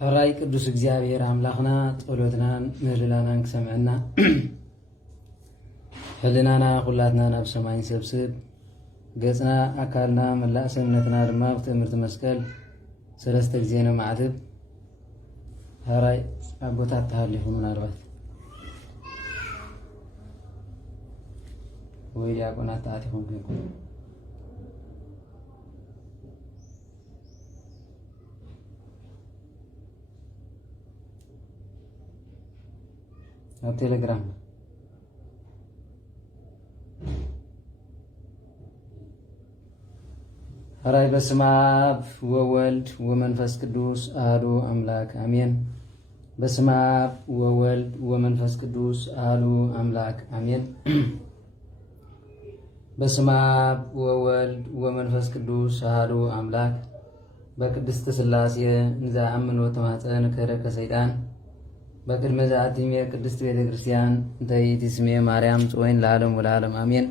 ሕራይ ቅዱስ እግዚአብሔር አምላኽና ጸሎትናን ምህልላናን ክሰምዐና ህልናና ኩላትና ናብ ሰማይ ሰብስብ ገጽና አካልና መላእ ሰውነትና ድማ ብትእምርቲ መስቀል ሰለስተ ግዜ ነማዕትብ። ሕራይ አቦታት ተሃሊኹም ምናልባት ወይ ዲያቆናት ተኣቲኹም ኮይንኩም ኣብ ቴሌግራም ሕራይ በስመ አብ ወወልድ ወመንፈስ ቅዱስ አሐዱ አምላክ አሜን። በስመ አብ ወወልድ ወመንፈስ ቅዱስ አሐዱ አምላክ አሜን። በስመ አብ ወወልድ ወመንፈስ ቅዱስ አሐዱ አምላክ በቅድስት ሥላሴ እንዘአምን ወተማፀን ከረከ ሰይጣን በቅድመ ዘአትሜ ቅድስት ቤተ ክርስቲያን እንተ ይእቲ ስሜ ማርያም ጽዮን ለዓለም ወለዓለም አሜን።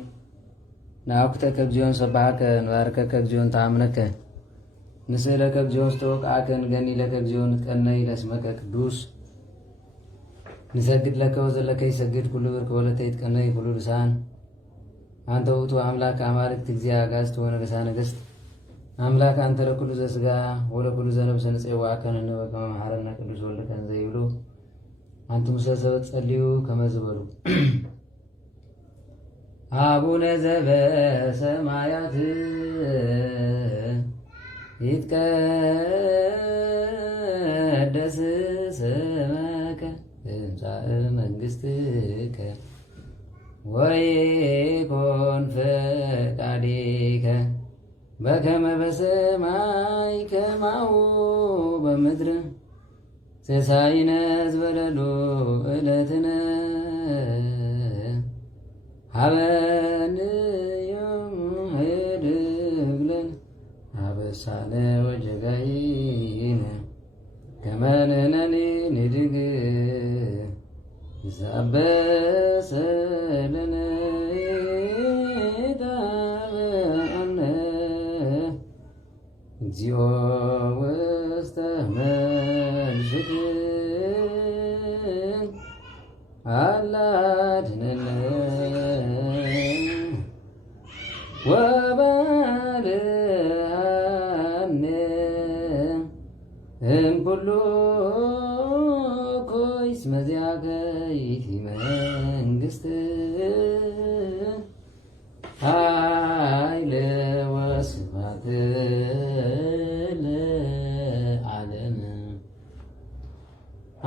ናኩተከ እግዚኦን ሰባከ ንባርከከ እግዚኦን ተአምነከ ንስእለከ እግዚኦን ስተወቅዓከ ንገኒለከ እግዚኦን ንትቀነይ ለስመከ ቅዱስ ንሰግድ ለከ ወዘለከ ይሰግድ ኩሉ ብርክ ወለተ ይትቀነይ ኩሉ ልሳን አንተ ውእቱ አምላክ አማልክት እግዚአ አጋዕዝት ወነገሳ ነገሥት አምላክ አንተ ለኩሉ ዘሥጋ ወለኩሉ ዘነብስ ንጽዋዕከ ንሕነኒ በከመ መሐረነ ቅዱስ ወልድከ እንዘ ይብሉ አንቱ ሰበት ጸልዩ ከመ ዝበሉ አቡነ ዘበሰማያት ይትቀደስ ስመከ ትምጻእ መንግሥትከ ወይኩን ፈቃድከ በከመ በሰማይ ከማሁ በምድር ሲሳይነ ዝበለሉ ዕለትነ ሀበነ ዮም ኅድግ ለነ አበሳነ ወጌጋየነ ከመ ንሕነኒ ንኅድግ ይትአበሰ ለነ ኢታብአነ እግዚኦ ውስተ መንሱት አላ አድኅነነ ወባልሐነ እምኩሉ እኩይ እስመ ዚአከ ይእቲ መንግሥት ኃይል ወስብሐት ለዓለመ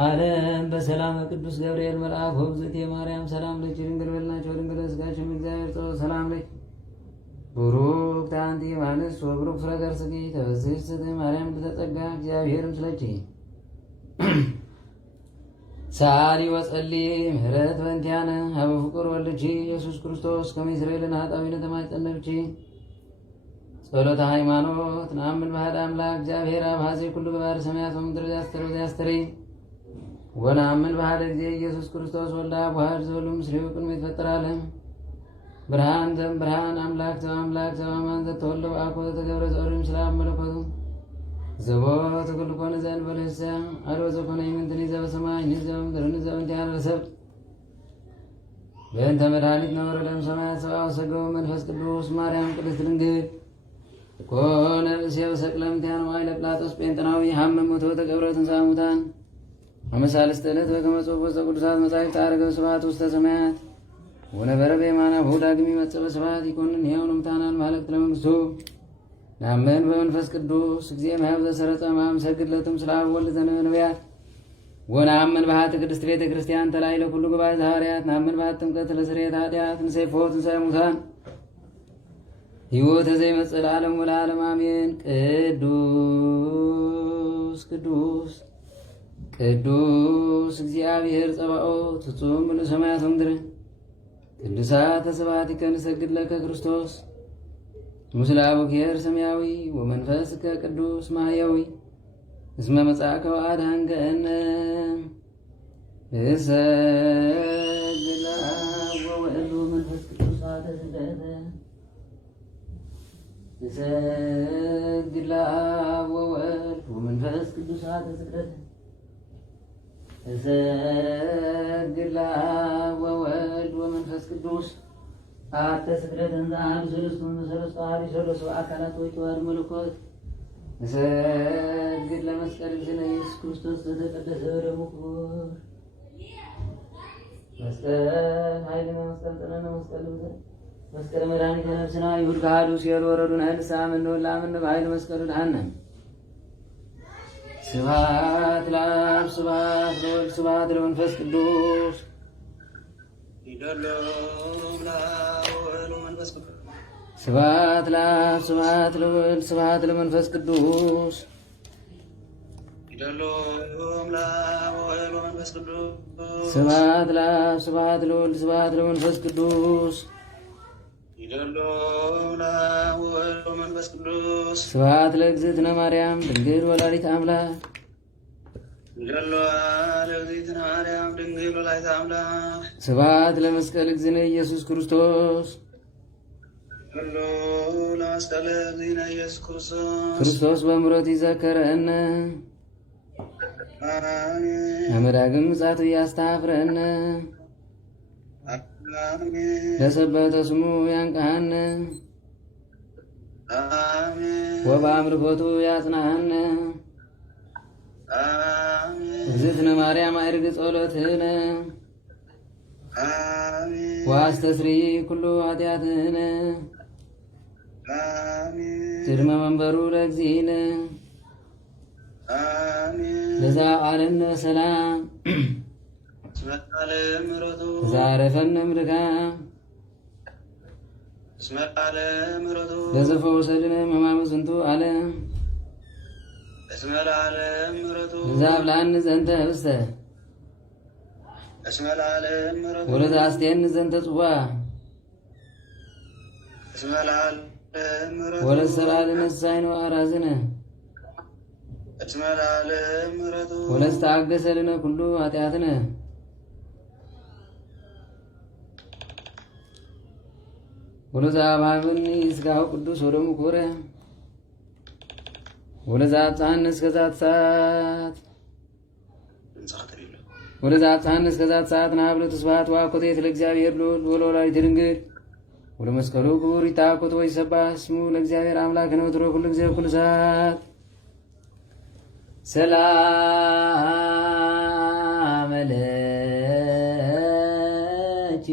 ዓለም በሰላም ቅዱስ ገብርኤል መልአክ ወግዝእትየ ማርያም ሰላም ለኪ ድንግል በልናቸው ድንግል ሥጋሽም እግዚአብሔር ጸሎት ሰላም ለኪ ቡሩክት አንቲ እምአንስት ወቡሩክ ፍሬ ከርሥኪ ተፈሥሒ ማርያም ብተጸጋ እግዚአብሔር ምስለኪ ሰአሊ ወጸሊ ምህረት በእንቲአነ ሀበ ፍቁር ወልድኪ ኢየሱስ ክርስቶስ ከመ ይስረይ ለነ ኃጣውኢነ ተማይጸነብኪ ጸሎተ ሃይማኖት ነአምን በአሐደ አምላክ እግዚአብሔር አብ ኀዜ ኩሉ ገባሬ ሰማያት ወምድር ዘያስተርእዮ ዘያስተርእይ ወነአምን በአሐደ ጊዜ ኢየሱስ ክርስቶስ ወልደ አብ ዋሕድ ዘወልዱ ምስሌሁ ቅድመ ይትፈጠር ዓለም ብርሃን ዘእምብርሃን አምላክ ዘእምአምላክ ዘበአማን ዘተወልደ በአብ ዘተገብረ ዘኦሪት ምስለ አብ መለኮቱ ዘቦቱ ኩሉ ኮነ ዘእንበለ ሕሣ አልቦ ዘኮነ ኢምንትኒ ዘበሰማይ ንሕነኒ ዘበምድር ዘእንቲአነ ለሰብእ በእንተ መድኃኒትነ ወረደ እምሰማያት ሰብአ ወሰገወ መንፈስ ቅዱስ ማርያም ቅድስት ድንግል ኮነ ርእስየ በሰቅለ እምቲአነ መዋዕለ ጲላጦስ ጴንጤናዊ ሀመ ሞቶ ተቀብረ ትንሣኤ ሙታን አመ ሣልስተ ዕለት በከመ ጽሑፍ ውስተ ቅዱሳት መጻሕፍት ዐረገ ስብሐት ውስተ ሰማያት ወነበረ በየማነ አቡሁ ዳግም ይመጽእ በስብሐት ይኰንን ሕያው እሙታን አልማለክት ለመንግሥቱ ናመን በመንፈስ ቅዱስ እግዚእ እምኀብ ዘሰረጸ እምአብ ሰግድ ለትምስለ አብ ወልድ ዘነቢያት ወነአምን በኃጢ ቅድስት ቤተ ክርስቲያን ተላዕለ ኩሉ ጉባኤ ዘሐዋርያት ናምን በኃጢ ጥምቀት ለስርየተ ኃጢአት ንሴፎ ትንሣኤ ሙታን ሕይወተ ዘይመጽእ ለዓለሙ ወለዓለመ አሜን። ቅዱስ ቅዱስ ቅዱስ እግዚአብሔር ጸባኦት ፍጹም ምሉእ ሰማያት ወምድር ቅዱሳተ ስብሐቲከ ንሰግድ ለከ ክርስቶስ ምስለ አቡኪር ሰማያዊ ወመንፈስከ ቅዱስ ማሕየዊ እስመ መጽአከ ወአድኀንከ እሰ እሰግድ ለአብ ወወልድ ወመንፈስ ቅዱስ አሐተ ስግደት እሰግድ ለአብ ወወልድ ወመንፈስ ቅዱስ አሐተ ስግደት እንዘ አሐዱ ሰለስቱ ሰለስቱ አሐዱ ሰለስቱ አካላት ወተዋሕድ መለኮት እሰግድ ለመስቀል እግዚእነ ኢየሱስ ክርስቶስ ዘተቀደሰ ደሙ ክቡር መስቀል ኃይልነ መስቀል ጽንዕነ መስቀል መስቀል መድኃኒተ ነፍስና ይሁድ ከሃዱ ሲኦል ወረዱን ንስሐ እምንወልድ ለአምነ በኃይለ መስቀሉ ድኃነ ስብሐት ለአብ ስብሐት ለወልድ ስብሐት ለመንፈስ ቅዱስ ስብሐት ለአብ ስብሐት ለወልድ ስብሐት ለመንፈስ ቅዱስ ስብሐት ለአብ ስብሐት ለወልድ ስብሐት ለመንፈስ ቅዱስ ስብሐት ለእግዝእትነ ማርያም ድንግል ወላዲተ አምላክ ስብሐት ለመስቀል እግዚእነ ኢየሱስ ክርስቶስ ክርስቶስ በምሕረቱ ይዘከረነ አመዳግም ምጽአቱ ያስተኀፍረነ ለሰበተ ስሙ ያንቃሃነ ወበአምልኮቱ ያጽናሃነ እግዝእትነ ማርያም አዕርግ ጸሎትነ ወአስተስርይ ኩሉ ኃጢአትነ ቅድመ መንበሩ ለእግዚእነ ለዘአለነ ሰላም ዛረፈነ እምድካም ለዘፈወሰልነ ሕማመ ዝንቱ ዓለም ለዘአብልዐነ ዘንተ ኅብስተ ወለዘአስቴነ ዘንተ ጽዋዕ ወለዘሰብዐለነ ንስሐነ ወአራዝነ ወለዘተአገሰልነ ኩሉ ኃጢአትነ ወለዘአብሐበኒ ሥጋሁ ቅዱስ ወደሙ ክቡረ ወለዘአብጽሐነ እስከዛት ሰዓት ንሀብ ለተስብሐት ወአኮቴት ለእግዚአብሔር ልዑል ወለወላዲቱ ድንግል ወለመስቀሉ ክቡር ይትሐኮት ወይትሰብሐ ስሙ ለእግዚአብሔር አምላክነ ወትሮ ኩሉ ጊዜ ወኩሉ ሰዓት ሰላም ለኪ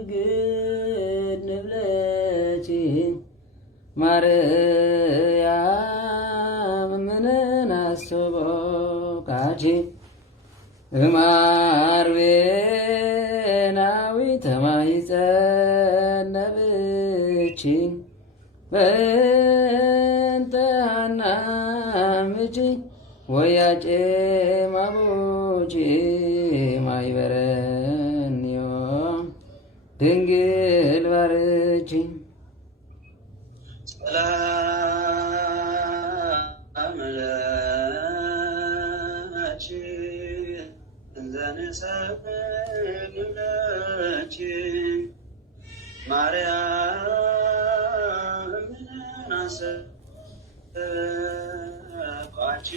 ዘንሰግድ ንብለኪ ማርያም እምነናስተቦቃቺ እምአርዌናዊተ ማኅፀነብኪ በእንተ ሐናምኪ ወያጬማቦኪ ማኅበረንዮ ድንግል ባርኪ ሰላም ለኪ ዘንሰግድ ለኪ ማርያም እምነናስተቦቃቺ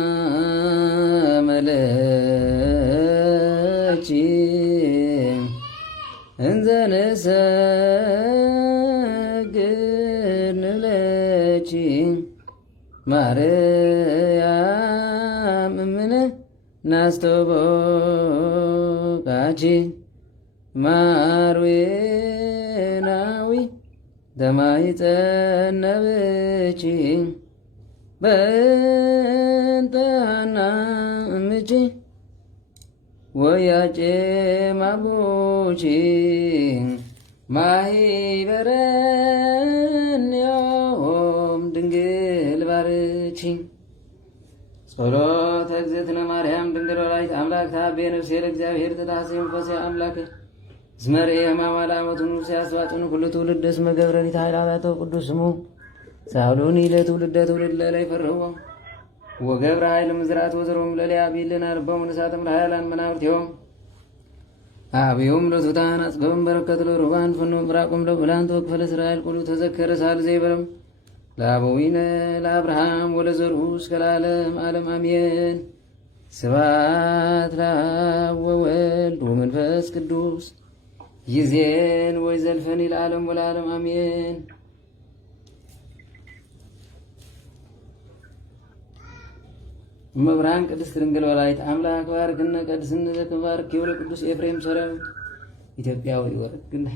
ሰላም ለኪ እንዘ ንሰግድ ንብለኪ ማርያም እምነናስተቦቃቺ ማርዌናዊ ዘማኅፀነብኪ በእንተ ሐናምኪ ወያጬማቦኪ ማኅበረንዮ ጸሎተ እግዝእትነ ማርያም ድንግል ወላዲተ አምላክ ታቤ ነፍሴ ለእግዚአብሔር ተታሰይ መንፈሴ አምላክ እስመ ርኤ ሕማማ ለአመቱ ንጉሥ ያስዋጭን ኩሉ ትውልድ እስመ ገብረኒት ኃይላቶ ቅዱስ ስሙ ሳሉኒ ለትውልደ ትውልድ ለላይ ፈርህዎ ወገብረ ኃይል ምዝራት ወዘሮም ለሊያ ቢልና ልቦም ንሳትም ለሃያላን መናብርቲሆም አብዮም ለቱታን አጽገበም በረከት ለሩባን ፈኖ ምራቆም ለቡላን ተወክፈለ እስራኤል ቁሉ ተዘከረ ሳል ዘይበረም ለአበዊነ ለአብርሃም ወለዘርኡ እስከ ለዓለም ዓለም አሜን። ስብሐት ለአብ ወወልድ ወመንፈስ ቅዱስ ይዜን ወይ ዘልፈን ለዓለም ወለዓለም አሜን። መብራን ቅድስት ድንግል ወላዲተ አምላክ ባርክነ ቀድስነ ዘከባርክ የወለ ቅዱስ ኤፍሬም ሰራዊት ኢትዮጵያዊ ወርግና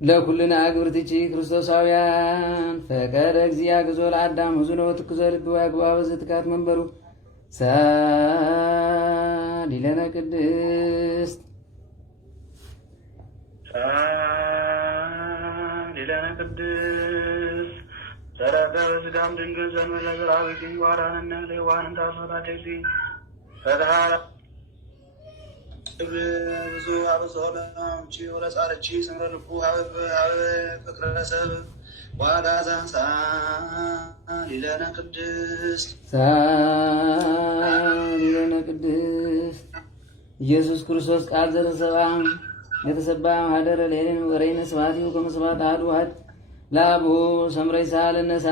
ለኩልነ አግብርትቺ ክርስቶሳውያን ፈቀደ እግዚአ ግዞ ለአዳም ህዙ ለወትኩዘ ልብ ወያግባ በዝትካት መንበሩ ሳሊለነ ቅድስት ሰረቀ በስጋም ድንግል ዘመነ ዘራዊት ዋራንነ ለዋንን ታፈታቴሲ ፈትሃ ብዙ አበዞለቺ ወለጻርቺ ስምረ ልቡ ሀበ ፍቅረ ሰብ ዋጋዛ ሳሊለነ ቅድስት ኢየሱስ ክርስቶስ ቃል ዘተሰባም የተሰባ ማህደረ ለሄለን ወረይነ ስብሐቲሁ ከመ ስብሐት አሐዱ ዋሕድ ላቡ ሰምረይ ሳልነሳ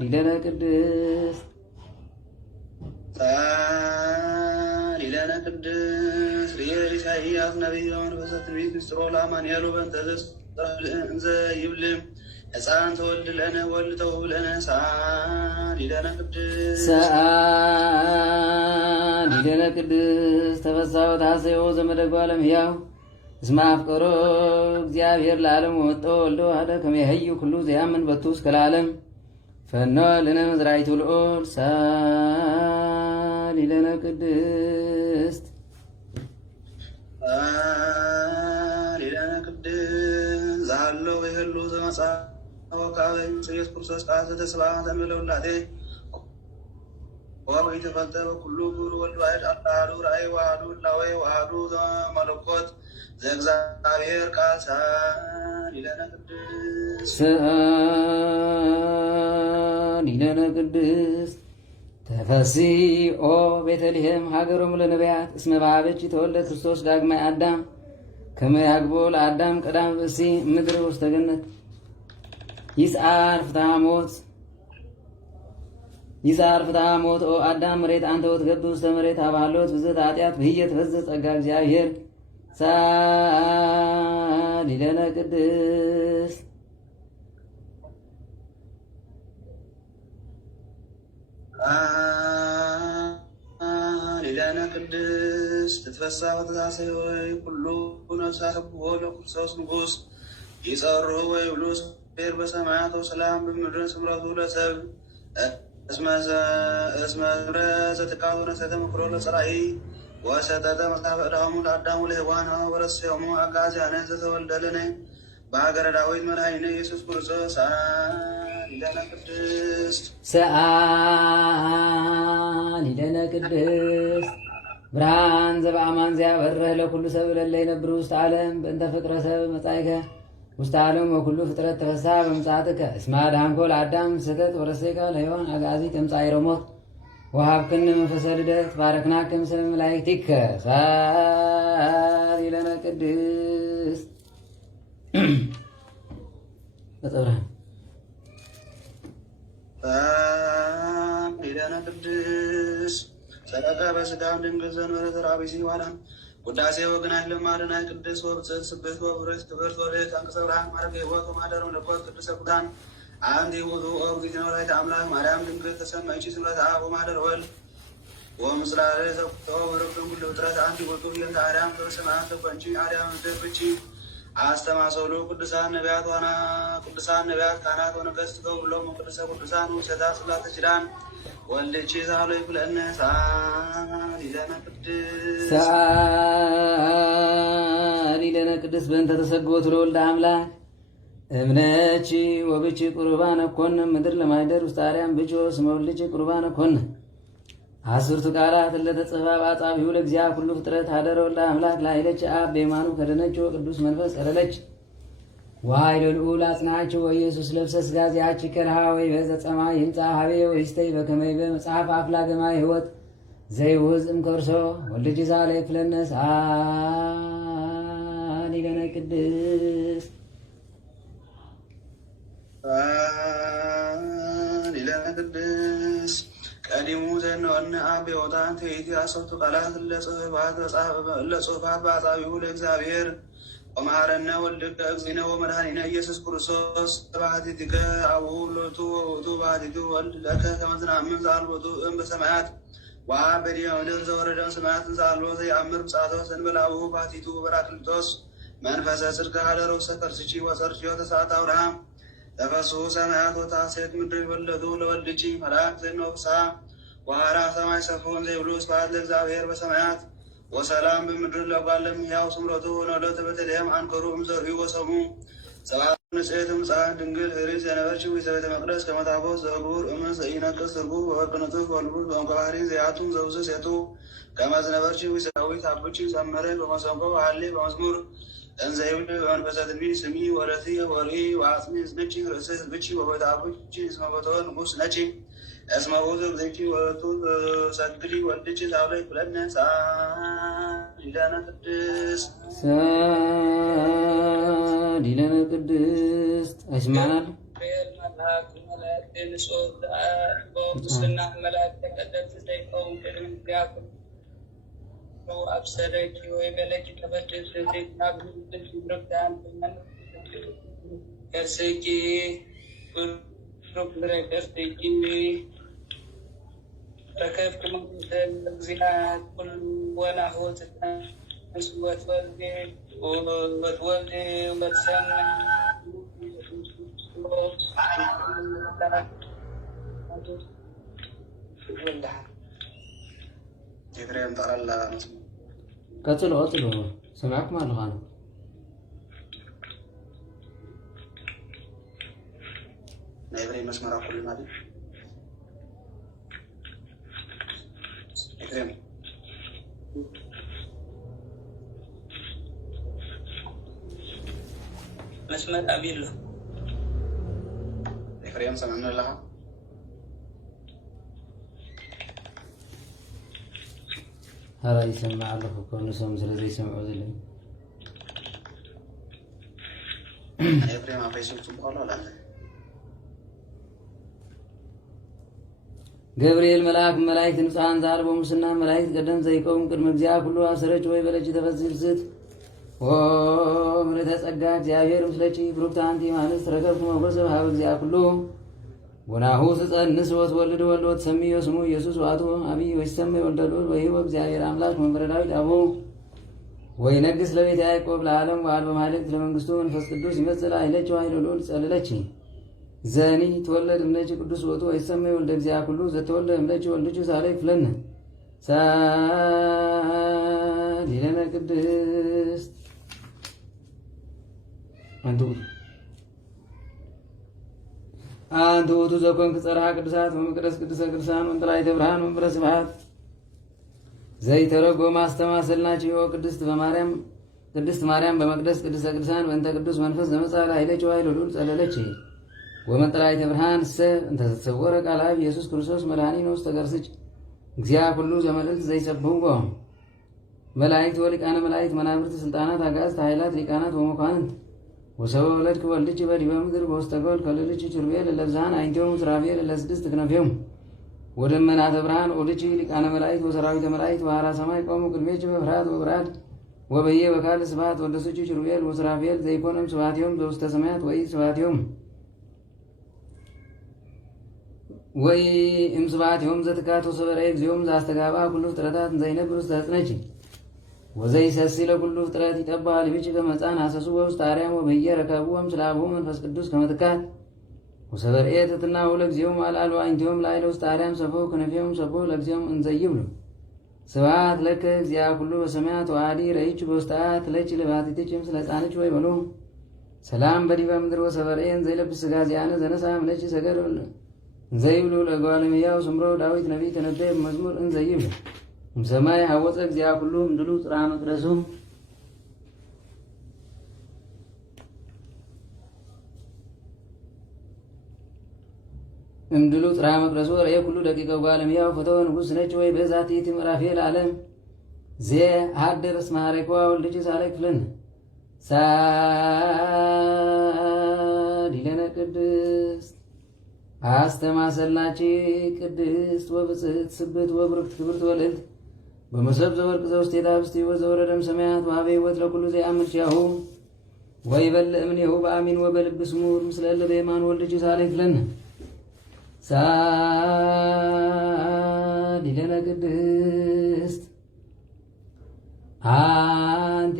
ሊለነ ቅድስት ሊለነ ቅድስት ኢሳይያስ ነቢይ በመንፈሰ ትንቢት ምስጢሮ ለአማኑኤል በእንተ እንዘ ይብል ሕፃን ተወልድ ለነ ወልድ ተውህብ ለነ ሊለነ ቅድስት ሊለነ ቅድስት ተፈሳው ታሰዮ ዘመደጓ ለምሕያው እስመ አፍቀሮ እግዚአብሔር ለዓለም ወጦ ወልዶ ዋህደ ከመ ይሕዩ ኩሉ ዘያምን በቱ እስከ ለዓለም ፈኖ ለነ መዝራዕቱ ልዑል ሳሊለነ ቅድስት ሊለነ ቅድስት ዛሃሎ ይህሉ ዘመጽአ ወካበ ኢየሱስ ክርስቶስ ቃል ዘተሰብአ ተንበለውላቴ ወበይተ ፈልጠ በኩሉ ግብር ወልድ ዋሕድ አሐዱ ራእይ ወአሐዱ ህላዌ ወአሐዱ መለኮት ዘእግዚአብሔር ቃል ሊለነ ቅድስት ሊለነ ቅድስት ተፈሲኦ ቤተልሔም ሀገሮሙ ለነቢያት እስመ በሀበች ተወልደ ክርስቶስ ዳግማይ አዳም ከመ ያግቦ ለአዳም ቀዳም ብእሲ ምድር ውስተ ገነት ይስዓር ፍትሐ ሞት ይስዓር ፍትሐ ሞት ኦ አዳም መሬት አንተ ወትገብ ውስተ መሬት አባሎት ብዘት ኃጢአት ብህየት በዘ ጸጋ እግዚአብሔር ሳሊለነ ቅድስት ሊለነ ቅድስት ትትፈሳ ወተታሰይ ወይ ኩሉ ነፍሳት ለክርስቶስ ንጉሥ ይጸሩ ወይ ብሉ ስፔር በሰማያት ወሰላም በምድር ስምረቱ ለሰብ እስመ ምረ ዘትካውነ ሰተመክሮ ለጸራኢ ወሰጠጠ መጽሐፈ ዕዳሙ ለአዳሙ ለሔዋን ወረሰዮሙ አጋዝያነ ዘተወልደለነ በሀገረ ዳዊት መድኃኒነ ኢየሱስ ክርስቶስ ሊለነ ቅድስት ሊለነ ቅድስት ብርሃን ዘበአማን ዘያበርህ ለኩሉ ሰብ ለለ ይነብር ውስተ ዓለም በእንተ ፍቅረ ሰብ መጻእከ ውስተ ዓለም ወኩሉ ፍጥረት ተፈሳ በምጽአትከ እስመ አድኃንኮ ለአዳም ስህተት ወረሰይከ ለሔዋን አግዓዚት እምጻእረ ሞት ወሀብክነ መንፈሰ ልደት ባረክናከ ምስለ መላእክቲከ ሳሊለነ ቅድስት በጸብርሃን ሊለነ ቅድስት ሰረቀ በስጋም ድንግል ዘእንበለ ዘርአ ብእሲ ዋላም ውዳሴ ወግናት ለማድናይ ቅድስት ወብፅዕት ስብሕት ወብርህት ክብርት ወልዕልት አንቀጸ ብርሃን ማረገ ሕይወት ወማኅደረ መለኮት ቅዱሰ ቅዱሳን አንቲ ውእቱ እግዝእትነ ወላዲተ አምላክ ማርያም ድንግል ተሰመይቺ ስምረተ አብ ወማኅደረ ወልድ ወምስራረ ዘኩቶ ወረብን ኩሉ ፍጥረት አንቲ ውእቱ ብየንተ አርያም በሰማያት ተኮንቺ አርያም ምድር ብቺ አስተማሰሉ ቅዱሳን ነቢያት ካህናት ወነገሥት ገብርሎሙ ቅዱሰ ቅዱሳን ውእቱ ጽላተ ኪዳን ወልድቺ ዛሎ ይኩለነ ሳሊለነ ቅድስት ሳሊለነ ቅድስት በእንተ ተሰግቦቱ ለወልደ አምላክ እምነች ወብች ቁርባነ ኮን ምድር ለማይደር ውስጥ አርያም ብቾ ስመውልች ቁርባነ ኮን አስርቱ ቃላት ለተጽፋ በአጻቢሁ ለእግዚአ ሁሉ ፍጥረት አደረውላ አምላክ ላይለች አብ በየማኑ ከደነች ቅዱስ መንፈስ ቀለለች ዋይሎ ልዑል አጽናቸው ወኢየሱስ ለብሰ ሥጋ ዚአች ከልሃ ወይ በዘጸማ ይምጻ ሀቤ ወይስተይ በከመይ በመጽሐፍ አፍላገማ ሕይወት ዘይውዝ እምከርሶ ወልድ ጅዛ ላይ ፍለነስ ሊለነ ቅድስ ሊለነ ቅድስ ቀዲሙ ዘነወነ አብ የወጣን ተይቲ አሰብቱ ቃላት ለጽሑፋት በአጻቢሁ ለእግዚአብሔር ወመሐረነ ወልድከ እግዚእነ ወመድኃኒነ ኢየሱስ ክርስቶስ ባህቲትከ አቡሁ ሎቱ ወውእቱ ባህቲቱ ወልድ ለከ ከመ ዝናምን ዘአልቦቱ እም በሰማያት ወአበዲየ ምድር ዘወረደ እምሰማያት ዘአልቦ ዘይአምር ብጻቶ ዘእንበለ አቡሁ ባህቲቱ በራክሊጦስ መንፈሰ ጽድቅ ሀደረ ውስተ ከርስቺ ወሰርጭዮ ተስዓተ አብርሃም ተፈስሑ ሰማያት ወታሴት ምድር ይወለዱ ለወልድቺ መልአክ ዘይነፍሳ ወሐራ ሰማይ ሰፎን ዘይብሉ ስብሐት ለእግዚአብሔር በሰማያት ወሰላም በምድር ለጓለም ሕያው ስምረቱ ወለደት በተልሔም አንከሩ እምዘርኡ ወሰሙ ሰብአ ንጽሕት እምፀሐይ ድንግል ህሪት ዘነበርች ውስተ ቤተ መቅደስ ከመ ታቦት ዘግቡር እምዝ ዘኢነቅዝ ትርጉም ወወርቅ ንጡፍ ወልቡስ በዕንቁ ባህሪ ዘያቱም ዘውዝ ሴቱ ከመ ዝነበርች ውስተ ዳዊት አብቺ ዘመረ በመሰንቆ ወሐሌ በመዝሙር እንዘ ይብል በመንፈሰ ትንቢት ስሚ ወለትየ ወርኢ ወአጽሚ እዝንቺ ርእሰ ህዝብቺ ወበይተ አቡቺ እስመ ቦትወ ንጉሥ ነቺ እስመ ውእቱ እግዚእኪ ወእቱ ሰግዲ ወልድቺ ዛብለይ ኩለነ ሊለነ ቅድስት ሊለነ ቅድስት አይስማናል አብሰረኪ ወይ በለኪ ተበደስ ከርስኪ ከርስኪ ረከብክ መንግሥተ እግዚአብሔር ኩሉ ወናሆት ወትወልድ ወትሰምዕ ኤፍሬም ጠቅላላ ቀጽሎ ሰማዕክ ማለት ነው። ናይ ኤፍሬም መስመር አኩል ማለት ኤፍሬም መስመር አቢሎ ኤፍሬም ሰማዕና ለሃ ሀራ ይሰማዕ ኣለኹ እኮ ንሶም ስለዘይሰምዑ ዘለኒ ኤፍሬም ኣብ ፌስቡክ ፅቡቅ ኣሎ ኣላ ገብርኤል መልአክ መላእክት ንጹሐን ዘአልቦ ሙስና መላእክት ቀደም ዘይቆም ቅድመ እግዚአ ኩሉ አሰረች ወይ በለች ተፈስል ስት ምልዕተ ጸጋ እግዚአብሔር ምስለቺ ብሩክት አንቲ እምአንስት ረከብኩ ሞገሰ በኀበ እግዚአ ኩሉ ወናሁ ትጸንስ ወትወልድ ወልድ ወትሰምዮ ስሙ ኢየሱስ ውእቱ አብይ ወይሰመይ ወልደ ልዑል ወይሁብ እግዚአብሔር አምላክ መንበረ ዳዊት አቡሁ ወይነግሥ ለቤተ ያዕቆብ ለዓለም ወአልበ ማኅሌት ለመንግሥቱ መንፈስ ቅዱስ ይመጽእ ኃይለች ወኃይለ ልዑል ጸለለች ዘኒ ትወለድ እምነች ቅዱስ ውእቱ ወይሰመይ ወልደ እግዚአ ኩሉ ዘተወልደ እምነች ወልድቹ ሳለይ ክፍለነ ሊለነ ቅድስት አንቱ ውእቱ ዘኮንክ ጸርሐ ቅዱሳት ወመቅደስ ቅድስተ ቅዱሳን ወንጥራይተ ብርሃን ወንበረ ስብሐት ዘይተረጎመ አስተማሰልናችሁ ቅድስት ማርያም በመቅደስ ቅድስተ ቅዱሳን በእንተ ቅዱስ መንፈስ ዘመጽአ ኃይለች ወኃይለ ልዑል ጸለለች ወመጥራይተ ብርሃን እንተ ተሰወረ ቃለ አብ ኢየሱስ ክርስቶስ መድኃኒነ ውስተ ገርስች እግዚአ ኩሉ ዘመልዕልት ዘይሰብሕዎ መላእክት ወሊቃነ መላእክት መናብርት ስልጣናት አጋዕዝት ኃይላት ሊቃናት ወመኳንንት ወሰበ ወለድክ ወልድች በዲበ ምድር በውስተ ገወል ከልልች ኪሩቤል ለብዝሃን አይንቲሆሙ ሱራፌል ለስድስት ክንፌሙ ወደመናተ ብርሃን ኦልች ሊቃነ መላእክት ወሰራዊተ መላእክት ወሐራ ሰማይ ቆሙ ቅድሜች በፍርሃት ወብርሃድ ወበየ በካል ስብሐት ወደሱች ኪሩቤል ወሱራፌል ዘይኮነም ስብሐቲሆሙ በውስተ ሰማያት ወይ ስብሐቲሆሙ ወይ እምስብሐቲሆሙ ዘትካት ወሰበረ እግዚኦም ዘአስተጋባ ኩሉ ፍጥረታት ዘይነብር ውስተ ሕፅነች ወዘይሰሲ ለኩሉ ፍጥረት ይጠባል ቢጭ ከመጻን አሰሱ በውስተ አርያም ወበየ ረከብዎም ስላብሁ መንፈስ ቅዱስ ከመትካት ወሰበርኤት እትናሁ ለእግዚኦም አልዓሉ አይንቲሆሙ ላዕለ ውስተ አርያም ሰፎ ክነፊሆሙ ሰፎ ለእግዚኦም እንዘይብሉ ስብሐት ለከ እግዚአ ኩሉ በሰማያት ወአዲ ረይች በውስተ አት ለች ለባቲትችም ስለ ሕፃንች ወይ በሉ ሰላም በዲበ ምድር ወሰበሬን ዘይለብስ ሥጋ ዚአነ ዘነሳ ምለች ሰገር እንዘይብሉ ለእጓለ እመሕያው ስምሮ ዳዊት ነቢይ ተነበየ በመዝሙር እንዘይብሉ እምሰማይ ሐወፀ እግዚአ ኩሉ እምድሉ ጽርሐ መቅደሱ እምድሉ ጽርሐ መቅደሱ ርኤ ኩሉ ደቂቀ እጓለ እመሕያው ፈተወ ንጉሥ ነች ወይ በዛቲ ይእቲ ምዕራፌ ለዓለም ዜ ሀደር እስመ ኀሬክዋ ወልድኪ ሳለይ ክፍለን ሳዲለነ ቅድስት አስተማሰልናቺ ቅድስት ወብጽሕት ስብሕት ወብርክት ክብርት ወልዕልት በመሰብ ዘወርቅ ዘውስቴታ ህብስቲ ወዘወረደም ሰማያት ወሀበ ሕይወት ለኩሉ ዘየአምር ኪያሁ ወይበልዕ እምኔሁ በአሚን ወበልብ ስሙር ምስለ እለ በየማን ወልድኪ ሳለይ ክፍለነ ሳዲለነ ቅድስት አንቲ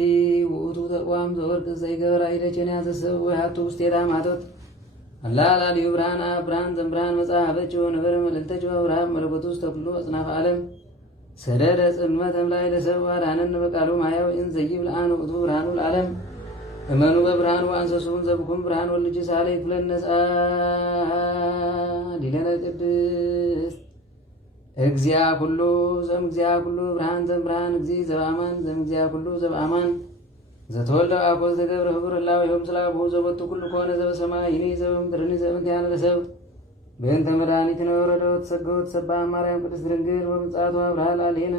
ውእቱ ተቋም ዘወርቅ ዘይገበራ ኢደቸን ያዘሰብ ወይ ሀቱ ውስቴታ ማቶት አላላልዩ ብርሃን ብርሃን ዘምብርሃን መጽሐፈች ወነበረ መልእልተች ብርሃን መለኮቱ ውስተ ኩሉ አጽናፈ ዓለም ሰደደ ጽልመተም ላይ ለሰብ አዳነን በቃሉ ማያው እንዘይብ ለአን ውእቱ ብርሃኑ ለዓለም እመኑ በብርሃኑ አንሰሱን ዘብኩም ብርሃን ወልጅ ሳለይ ክፍለነ ዲለነ ቅድስት እግዚአ ኩሉ ዘም እግዚአ ኩሉ ብርሃን ዘም ብርሃን እግዚ ዘበአማን ዘም እግዚአ ኩሉ ዘበአማን ዘተወልደ አኮዝ ተገብረ ህቡር ህላዌ ዮም ስላቡ ዘቦቱ ኩሉ ከሆነ ዘበሰማይ ይኔ ዘበምድርኒ ዘበምክያነ ለሰብ በእንተ መድኃኒትነ ወረደው ተሰገው ተሰባ ማርያም ቅድስት ድንግል ወምጽአቷ ብርሃን አልሄነ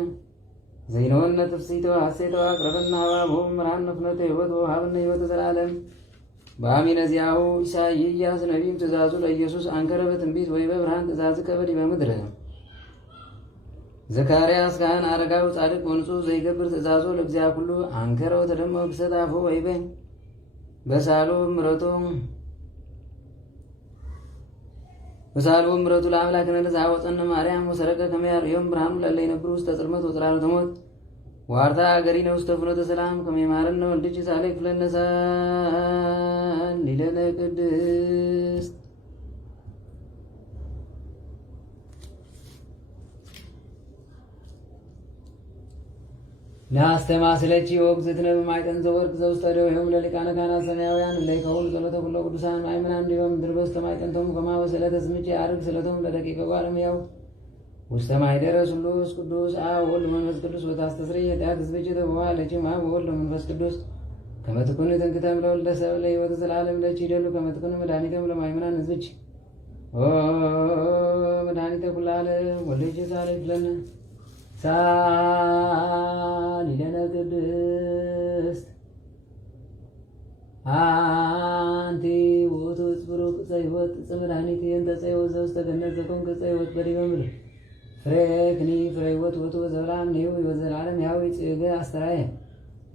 ዘይነወነ ትፍሲቶ ሐሴቶ አቅረበና ሀባቦም ምርሃን ነፍነተ ህይወት ወሀብነ ህይወተ ዘላለም በአሚነ ዚአሁ ኢሳይያስ ነቢም ትእዛዙ ለኢየሱስ አንከረ በትንቢት ወይ በብርሃን ትእዛዝ ከበዲ በምድር ዘካርያስ ካህን አረጋዊ ጻድቅ ወንጹህ ዘይገብር ትእዛዞ ለእግዚአ ኩሉ አንከረው ተደመው ክሰታፎ ወይበ በሳሉ ምረቱ ለአምላክነ ለዛ ወፀነ ማርያም ወሰረቀ ከመያርዮም ብርሃኑ ለለ ይነብሩ ውስተ ጽልመት ወጽራረ ሞት ዋርታ አገሪነ ውስተ ፍኖተ ሰላም ከመማረነ ወልድኪ ሳለይ ክፍለነ ሊለነ ቅድስት ናስተማስለቺ ወግዝትነ በማይጠን ዘወርቅ ዘውስተ ደዌሆሙ ለሊቃነ ካህናት ሰማያውያን ለይከውኑ ጸሎተ ኩሎ ቅዱሳን ማእምናን እንዲሆም ድርበስ ተማይጠንቶሙ ከማወ ስለተ ስምቼ አርግ ስለቶሙ ለደቂቀ እጓለ እመሕያው ውስተ ማኅደረ ስሉስ ቅዱስ አብ ወወልድ ወመንፈስ ቅዱስ ወታስተስርይ ኃጢአት ሕዝብኪ ተበዋለቺ አብ ወወልድ ወመንፈስ ቅዱስ ከመ ትኩኑ ትንክተም ለወልደ ሰብእ ለሕይወተ ዘላለም ለቺ ይደሉ ከመ ትኩኑ መድኃኒተም ለማእምናን ሕዝብኪ ኦ መድኃኒተ ኩሉ ዓለም ወልድኪ ሳለይ ክፍለነ ሳሊለነ ቅድስት አንቲ ውእቱ ጽብሩቅ ዕፀ ሕይወት ዕፀ መድኃኒት እንተ ዕፀ ሕይወት ዘውስተ ገነት ዘኮንከ ዕፀ ሕይወት በዲበ ምድር ፍሬ ክኒ ፍሬ ሕይወት ውእቱ ዘበልዓም ንሕዩ ሕይወት ዘላለም ሕያው ጽጌ አስተርአየ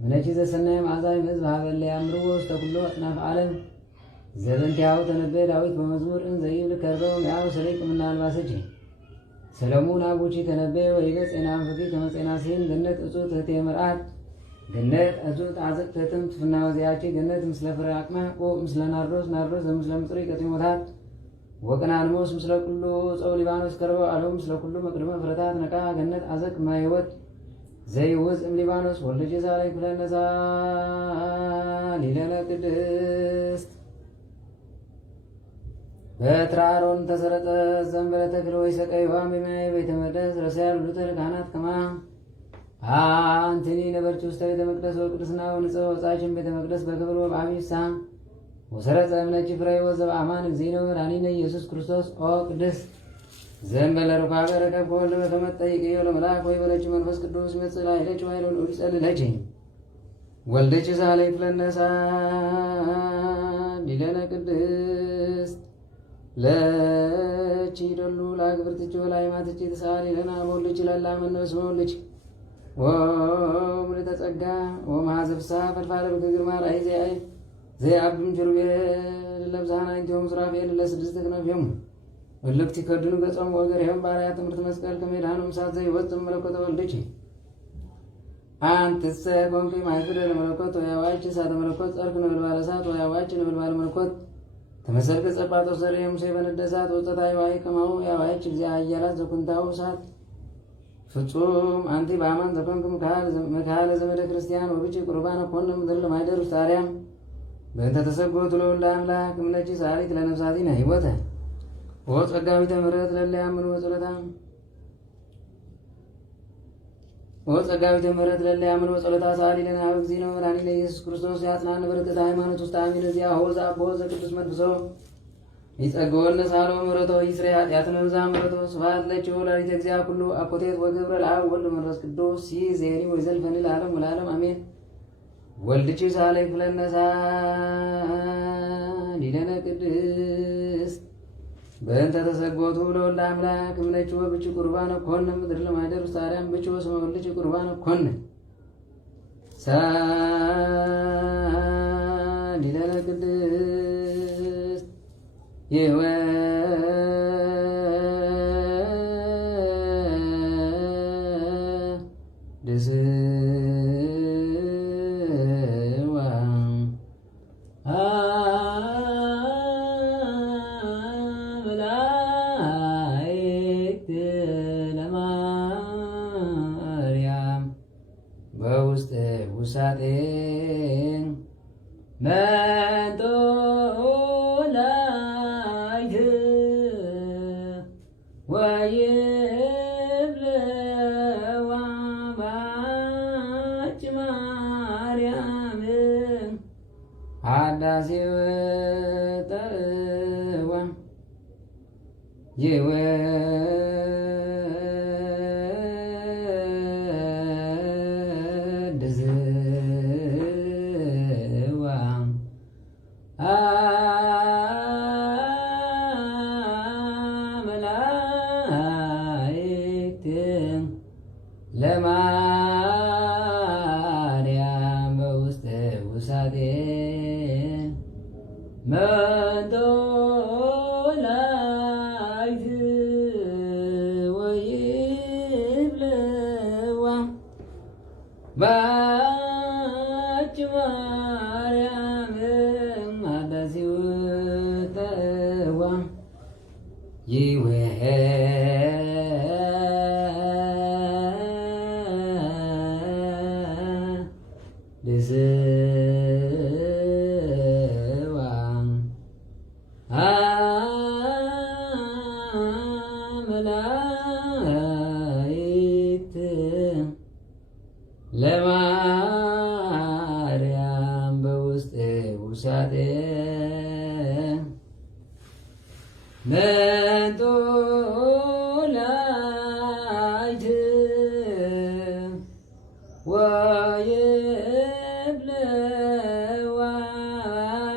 ምነቺ ዘሰናይ መዓዛ እምሕዝብ ሀበለ ያምርዎ ውስተ ኩሉ አጽናፈ ዓለም ዘበንቲአሁ ተነበየ ዳዊት በመዝሙር እንዘይብል ከርበው ሚያው ሰሪቅ ምና አልባሰች ሰለሞን አቡቺ ተነበየ ወይገጽ ጤና ፍቂ ከመጼና ሲን ገነት እጹት እህቴ መርአት ገነት እጹት አዘቅ ተትምት ፍናወዚያቺ ገነት ምስለ ፍሬ አቅመ ምስለ ናርዶስ ናርዶስ ዘምስለ ምጽሪ ቀጢሞታት ወቅናንሞስ ምስለ ኩሉ ጸው ሊባኖስ ከርበው አለው ምስለ ኩሉ መቅድመ ፍረታት ነቃ ገነት አዘቅ ማይወት ዘይውዝ እም ሊባኖስ ወልድኪ ሳለይ ክፍለነ ሊለነ ቅድስት በትራሮን ተሰረጠ ዘንበለ ተክል ወይ ሰቀይ ዋም በማይ ቤተ መቅደስ ረሳያ ሉተ ካህናት ከማ አንትኒ ነበርች ውስተ ቤተ መቅደስ ወቅድስና ወንጽሕ ወጻችን ቤተ መቅደስ በክብር ወበአቢሳ ወሰረጸ እምነቺ ፍሬ ወዘበአማን እግዚእነ መድኃኒነ ኢየሱስ ክርስቶስ ኦ ቅድስት ዘንበለ ሩካበ ረከብ ከወልድ በከመ ትጠይቅዮ ለመልአክ ወይ በለች መንፈስ ቅዱስ ይመጽእ ላዕሌኪ ወይ ለልዑል ይጸልለኪ ወልድኪ ሳለይ ክፍለነ ሊለነ ቅድስት ለቺ ደሉ ላግብርትቺ ወላይማትቺ ተሳሊ ለና ወልድኪ ለላ መንፈስ ወልድኪ ወምልዕተ ጸጋ ወመሃዘፍሳ ፈድፋደ በግርማ ራእይ ዘየአብም ኪሩቤል ለብዛና እንቲሆሙ ሱራፌል ለስድስት ክነፍዮሙ እልክቲ ከድኑ ገጾሙ ወገሪሆሙ በአርአያ ትምህርት መስቀል ከመድኃኒነ እሳት ዘይወጽእ መለኮተ ወልድኪ አንትሰ ኮንኪ ማኅደረ ለመለኮት ወያዋጭ እሳተ መለኮት ጸርቅ ነበልባለ እሳት ወያዋጭ ነበልባለ መለኮት ተመሰልከ ጸባጦስ ዘርኤ ሙሴ በነደ እሳት ወጸታ ይዋይ ከማሁ ያዋጭ እግዚአ ኃያላት ዘኩንታሁ እሳት ፍጹም አንቲ በአማን ዘኮንክ መካለ ዘመደ ክርስቲያን ወብጭ ቁርባነ ኮነ ምድር ለማኅደር ውስተ አርያም በእንተ ተሰጎቱ ለወልደ አምላክ እምነች ሳሪት ለነፍሳቲነ ሕይወተ ወጸጋዊተ ምሕረት ለለ ያምኑ ወጸሎታ ወጸጋዊተ ምሕረት ለለ ያምኑ ወጸሎታ ሳሊ ለነ ሀበ እግዚእነ ወመድኃኒነ ኢየሱስ ክርስቶስ ያጽናነ በረከተ ሃይማኖት ውስጥ አሚን እዚያ ሆዛ በሆዘ ቅዱስ መንፈሶ ይጸገወነ ሳሎ ምሕረቶ ይስረ ኃጢአትነ ብዛ ምሕረቶ ስብሐት ለኪ ወላዲተ እግዚአ ኩሉ አኮቴት ወገብረ ለአብ ወልድ መንፈስ ቅዱስ ሲዜኒ ወይዘልፈኒ ለዓለም ወለዓለም አሜን። ወልድቺ ሳለይ ፍለነሳ ሊለነ ቅድስት በእንተ ተሰጎቱ ለወልደ አምላክ እምነች ወብቺ ቁርባነ ኮነ ምድር ለማይደር ውስተ አርያም ብቺ ወስመ ወልድቺ ቁርባነ ኮነ ሳ ሊለነ ቅድስት ይወ ድስ ውሳጤ መንጦ ላይት ወይብለዋ ባጭ ማርያም አዳሴ ወጠዋ ይወ ለማርያም በውስተ ውሳጤ መንጦ ላይት ወይብለዋ ባጭ ማርያም አዳሲ ወጠዋ ይወ ድስዋ መላእክት ለማርያም በውስጥ ውሳጤ መንጦ ላይት ወይብለዋ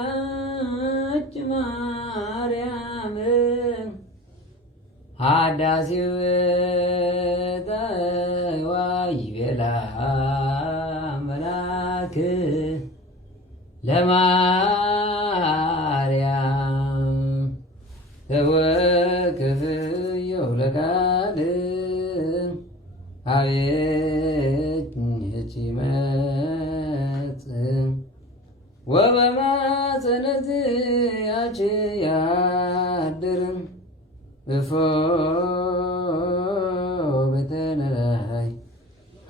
ባጭ ማርያም አዳሲ ወጠዋ ይቤላ መልአክ ለማርያም ተወክፍዮ ለቃል አቤት ይመጽእ ወበማኅፀነ ያች ያድር እፎ በተነላይ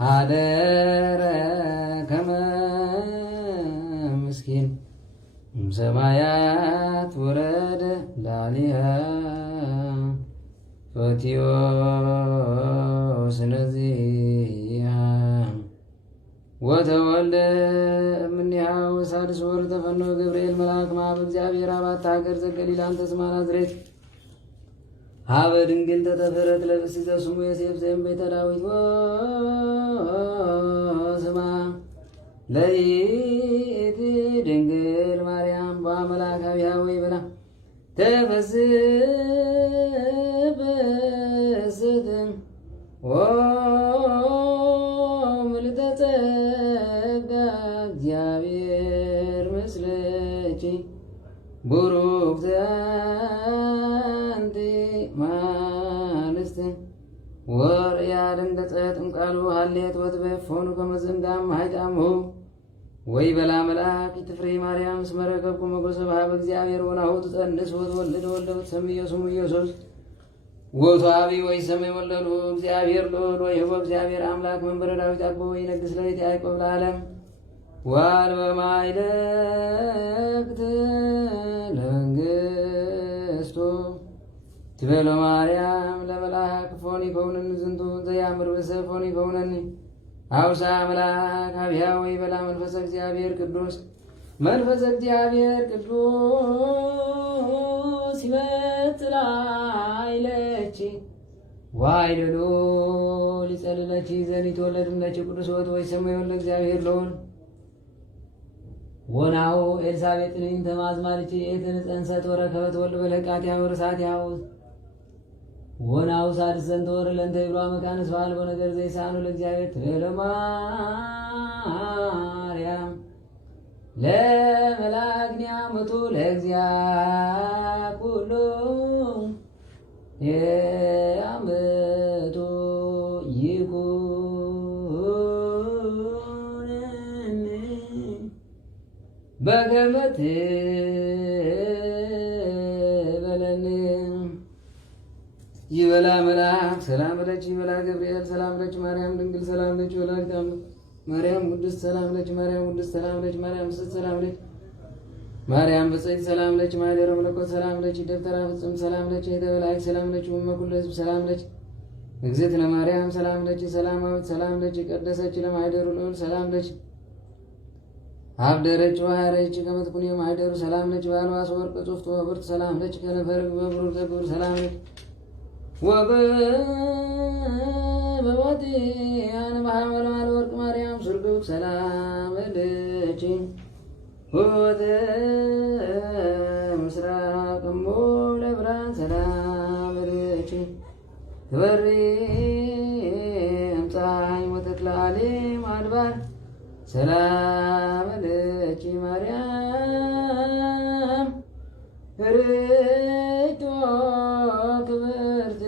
ሀደረ ከመ ምስኪን እምሰማያት ወረደ ላሊሃ ፈቲዮ ስለዚሃ ወተወልደ እምኔሃ ወሳድስ ወር ተፈኖ ገብርኤል መልአክ ማብ እግዚአብሔር አባት ሀገር ዘገሊላ አንተ ስማ ናዝሬት ሀበ ድንግል ተተፈረት ለብስተ ስሙ ዮሴፍ ዘእም ቤተ ዳዊት ወስማ ለይእቲ ድንግል ማርያም በአምላካዊሃ ወይ ብላ ተፈስህ በስትም ምልዕተ ጸጋ እግዚአብሔር ምስለኪ ቡሩክት አንቲ እምአንስት ወርእያ ደንገጸት እምቃሉ ሀሌት ወትቤፎኑ ከመ ዝንጋም ማኅፀንሁ ወይ በላ መልአክ ይትፍሬ ማርያም እስመ ረከብኩ ሞገሰ በኀበ እግዚአብሔር ወናሁ ትጸንስ ወትወልድ ወልደ ወትሰምዮ ስሙ ኢየሱስ ውእቱ አብይ ወይሰመይ ወለዱ እግዚአብሔር ልዑል ወይሁብ እግዚአብሔር አምላክ መንበረ ዳዊት አግቦ ወይነግሥ ለቤተ ያዕቆብ ለዓለም ወአልበማይለክት ለመንግሥቱ ትቤሎ ማርያም ለመልአክ ፎን ይከውነኒ ዝንቱ ዘያምር ብሰብ ፎን ይከውነኒ አውሳ መልአክ አብያ ወይ በላ መንፈሰ እግዚአብሔር ቅዱስ መንፈሰ እግዚአብሔር ቅዱስ ይመጽእ ላዕሌኪ ዋይልሉ ሊጸልለኪ ዘኒትወለድለኪ ቅዱስ ወት ወይ ሰማይ ወለ እግዚአብሔር ለሆን ወናሁ ኤልሳቤጥን ተማዝማልኪ ኤትን ጸንሰት ወረከበት ወልድ በለቃትያ ወርሳትያው ወናሁ ሳድሰን ተወር ለእንተ ይብሏ መካንስ በዓል በነገር ዘይሳኑ ለእግዚአብሔር ትቤሎ ማርያም ለመላግኒያ መቱ ለእግዚአ ኩሉ የአመቱ ይኩነኒ በከመ ትቤለኒ ይበላ መልአክ ሰላም ለኪ ይበላ ገብርኤል ሰላም ለኪ ማርያም ድንግል ሰላም ለኪ ወላዲተ አምላክ ማርያም ቅድስት ሰላም ለኪ ማርያም ቅድስት ሰላም ለኪ ማርያም ስት ሰላም ለኪ ማርያም ብጽዕት ሰላም ለኪ ማኅደረ መለኮት ሰላም ለኪ ደብተራ ፍጽም ሰላም ለኪ የተበላይት ሰላም ለኪ ወመኩለ ሕዝብ ሰላም ለኪ እግዝእትነ ማርያም ሰላም ለኪ ሰላማዊት ሰላም ለኪ ቀደሰች ለማኅደሩ ልዑል ሰላም ለኪ አብደረች ወሃረች ከመትኩን የማኅደሩ ሰላም ለኪ በአልባሰ ወርቅ ጽፍት ወብርት ሰላም ለኪ ከነፈር በብሩር ዘግብር ሰላም ለኪ ወበወቲ አነ ማኅበረ ወርቅ ማርያም ሱርግብ ሰላም ለኪ ወደ ምስራቅ እሞ ለብርሃን ሰላም ለኪ ትበሪ እምፀሐይ ወተክለ ዓለም አድባር ሰላም ለኪ ማርያም ርቶ ክብርት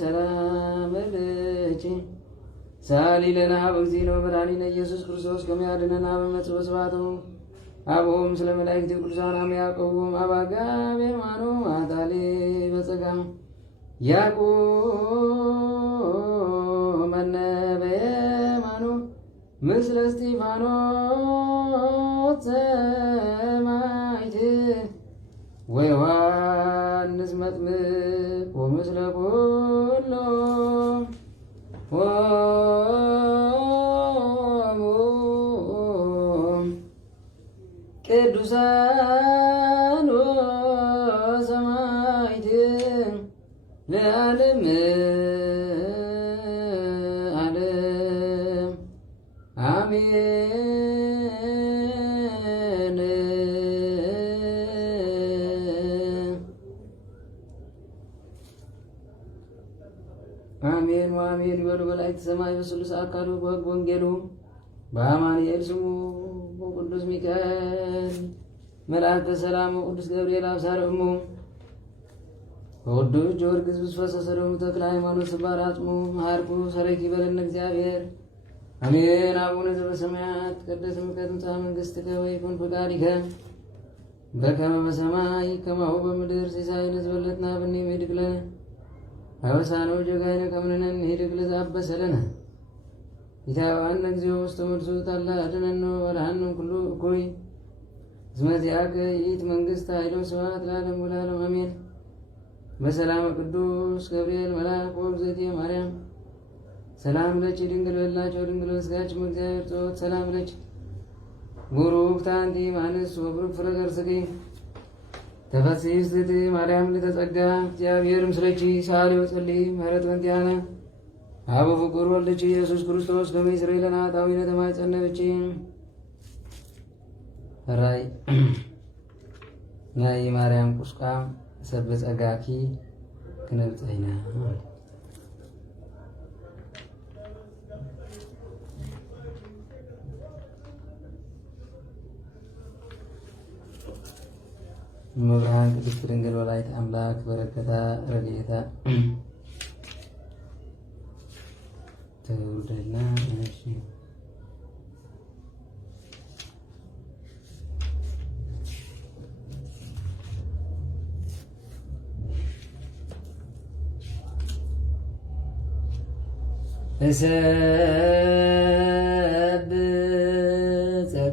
ሰላም ለኪ ሳሊ ለነ ሀበ እግዚእነ ወመድኃኒነ ኢየሱስ ክርስቶስ ከመ ያድኅነነ በመጽእ ወስብሐቱ አብኦም ስለ መላእክት ቅዱሳን አመ ያዕቆቦም አባጋብ የማኑ አጣሌ በጸጋም ያዕቆብ መነበየ ማኑ ምስለ እስጢፋኖስ ሰማዕት ወዮሐንስ መጥምቅ ወምስለ ኩሎም ቅዱሳን ወሰማዕት ለዓለመ ዓለም አሜን። አሜን ወአሜን ይበሉ መላእክተ ሰማይ በስሉስ አካሉ በሕግ ወንጌሉ በአማኑኤል ስሙ ቅዱስ ሚካኤል መልአከ ሰላም ቅዱስ ገብርኤል አብሳረ እሙ ወቅዱስ ጊዮርጊስ ብስፈሰሰ ደሙ ተክለ ሃይማኖት ስባር አጽሙ መሃርኩ ሰረኪ በለነ እግዚአብሔር አሜን። አቡነ ዘበሰማያት ይትቀደስ ስምከ ትምጻእ መንግሥትከ ወይኩን ፈቃድከ በከመ በሰማይ ከማሁ በምድር ሲሳየነ ዘለለዕለትነ ሀበነ ኅድግ ለነ አበሳነ ወጌጋየነ ከመ ንሕነኒ ኅድግ ለዘአበሰለነ ኢታብአነ እግዚኦ ውስተ መንሱት አላ አድኅነነ ወባልሐነ ኩሉ እኩይ እስመ ዚአከ ይእቲ መንግሥት ኃይል ወስብሐት ለዓለሙ ወለዓለሙ አሜን። በሰላም ቅዱስ ገብርኤል መልአክ ወእግዝእትየ ማርያም ሰላም ለኪ ድንግል በላቸው ድንግል በሥጋኪ እግዚአብሔር ጸወት ሰላም ለኪ ቡሩክት አንቲ እምአንስት ወቡሩክ ፍሬ ከርሥኪ ተፈሥሒ ፍስሕት ማርያም ለተጸጋ እግዚአብሔር ምስለኪ ሳሊ ወጸልይ ምህረት በእንቲአነ አብ ፍቁር ወልድኪ ኢየሱስ ክርስቶስ ከመ ይስረይ ለነ ኃጣውኢነ ተማኅፀነ ራይ ናይ ማርያም ቁስቋም ሰብ ጸጋኪ ክነብፀይና መብርሃን ቅድስት ድንግል ወላዲተ አምላክ በረከታ ረድኤታ ተውልደና እሺ እሰብ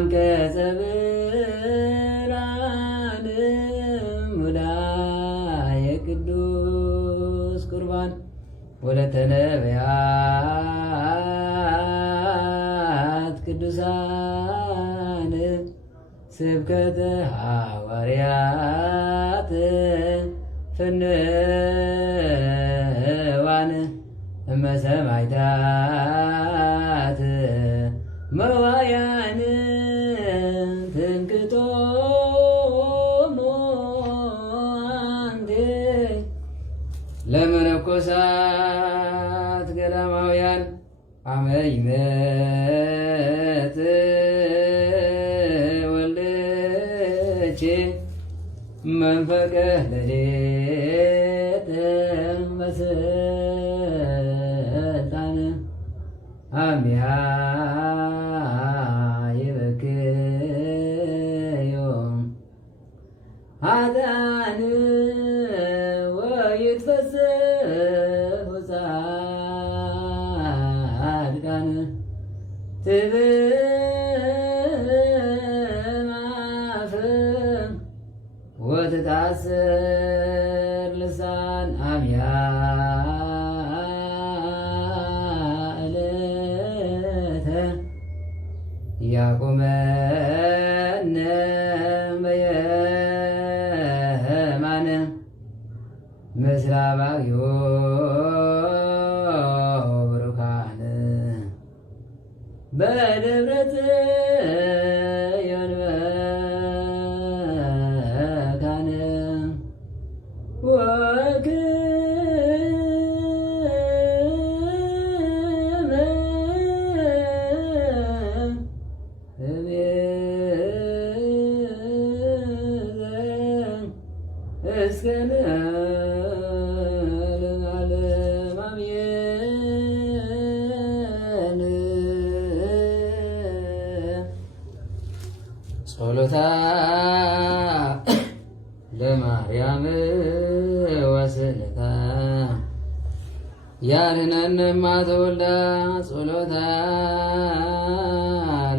አንቀጸ ብርሃን ሙዳየ ቅዱስ ቁርባን ወለተ ነቢያት ቅዱሳን ስብከተ ሐዋርያት ፍንዋን እመሰማዕታት መዋያን ትንክቶሙ አንቴ ለመነኮሳት ገዳማውያን አመ ይመጽእ ወልድኪ መንፈቀ ሌሊት በስልጣን አምያ ይበክዮ ኃጥኣን ወይትፈስሑ ጻድቃን ትብማፍም ወትታስር ልሳን አምያ ዕለተ ያቁመነ በየማነ ምስራባዮ ብሩካን በደብረ ጽዮን መካነ ወክመ እስከ ለዓለም አሜን። ጸሎታ ለማርያም ወስለታ ያድኅነነ ተወልዳ ጸሎታ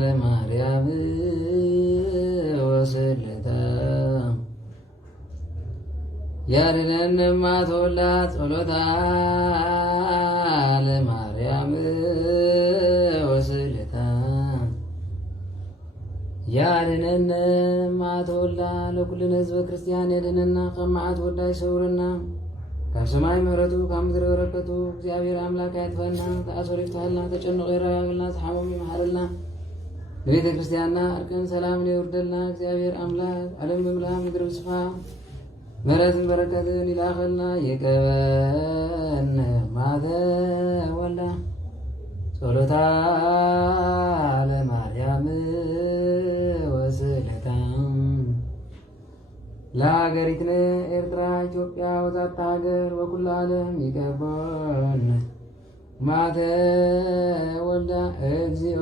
ለማርያም ወስለታ ያድኅነነ ተወልዳ ጸሎታ ለማርያም ወስለታ ያድኅነነ ተወልዳ ለኩልነ ህዝበ ክርስቲያን ያድኅነና ከመዓት ወልዳ ይሰውረና ካብ ሰማይ ምሕረቱ ካብ ምድሪ በረከቱ እግዚአብሔር አምላክ ያጥፋና ተአሶር ይፍታልና ተጨንቆ ይረጋግልና ተሓመሙ ይመሃረልና ለቤተ ክርስቲያንና እርቅን ሰላምን ይወርደልና እግዚአብሔር አምላክ ዓለም ብምልኣ ምድሪ ብስፋ ምሕረትን በረከትን ይላኸልና ይቀበልነ ማተ ወልዳ ጸሎታ ለማርያም ወስለታ ለሀገሪትነ ኤርትራ ኢትዮጵያ ወዛታ ሀገር ወኩሉ ዓለም ይቀበልነ ማተ ወልዳ እግዚኦ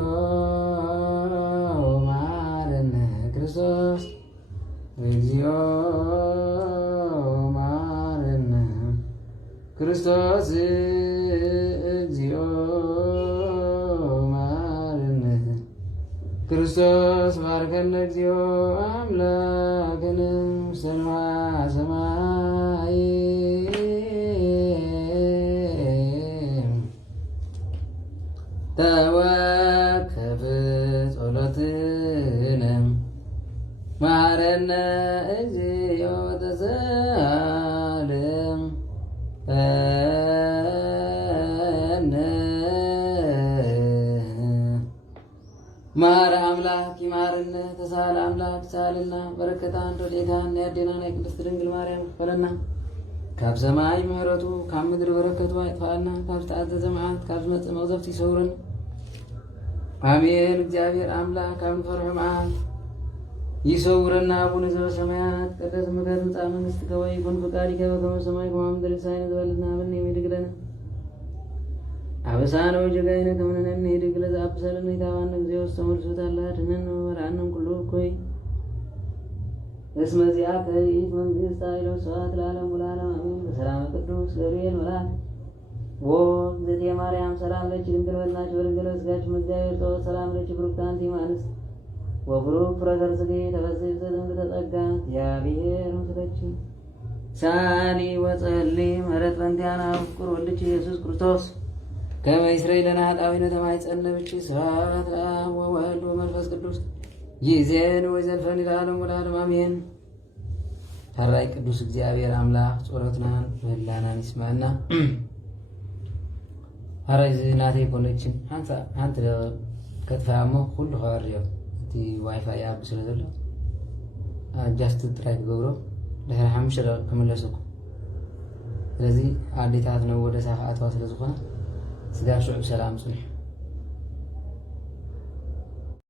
መሐረነ ክርስቶስ እግዚኦ መሐረነ ክርስቶስ እግዚኦ መሐረነ ክርስቶስ ባርከነ እግዚኦ አምላክነ ሰማ ሰማይ ተወከፍ ጸሎትነ መሐረነ እግዚኦ ተሳለም ማረ አምላክ ይማርነ ተሳለ አምላክ ሳልና በረከታን ረድኤታን ያድነና የቅድስት ድንግል ማርያም ክፈለና ካብ ሰማይ ምሕረቱ ካብ ምድሪ በረከቱ አይጥፋልና ካብ ዝተኣዘዘ መዓልት ካብ ዝመጽእ መቅዘፍቲ ይሰውረን አሜን። እግዚአብሔር አምላክ ካብ ንፈርሖ መዓልት ይሰውረና። አቡነ ዘበሰማያት ይትቀደስ ስምከ ትምጻእ መንግሥትከ ወይኩን ፈቃድከ በከመ በሰማይ ከማሁ በምድር ሲሳየነ ዘለለዕለትነ ሀበነ ዮም ወኅድግ ለነ አበሳነ ወጌጋየነ ከመ ንሕነኒ ንኅድግ ለዘአብሰለነ ኢታብአነ እግዚኦ ውስተ መንሱት አላ አድኅነነ ወባልዐነ እምኩሉ እኩይ እስመ ዚአከ ይእቲ መንግሥት ኃይል ወስብሐት ለዓለሙ ለዓለም አሜን። በሰላመ ቅዱስ ገብርኤል መልአክ ወእግዝእትየ ማርያም ሰላም ለኪ ድንግል በድናኪ ወድንግል በሥጋኪ እም እግዚአብሔር ጸወት ሰላም ለኪ ብሩክት አንቲ እምአንስት ወብሩክ ፍሬ ከርሥኪ ተፈሥሒ ዘእንበለ ጸጋ እግዚአብሔር ምስለኪ ሳሊ ወጸሊ ምሕረት በእንቲአነ ፍቁር ወልድኪ ኢየሱስ ክርስቶስ ከመ ይስረይ ለነ ኃጣውኢነ ተማኅፀነ ብኪ ስብሐት ለአብ ወወልድ ወመንፈስ ቅዱስ ይእዜኒ ወዘልፈኒ ለዓለሙ ወለዓለሙ አሜን። ታራይ ቅዱስ እግዚአብሔር አምላክ ጸሎትናን ምህላናን ይስማዕና። አራይ ናተይ ኮኔክሽን ሓንቲ ከጥፋያ እሞ ኩሉ ከባርዮ እቲ ዋይፋይ ኣብ ስለ ዘሎ ጃስት ጥራይ ክገብሮ ድሕሪ 5 ደቂቃ ክምለሰኩም። ስለዚ ኣዴታት ነወደሳ ክኣትዋ ስለ ዝኾነ ስጋ ሽዑ ሰላም ፅንሑ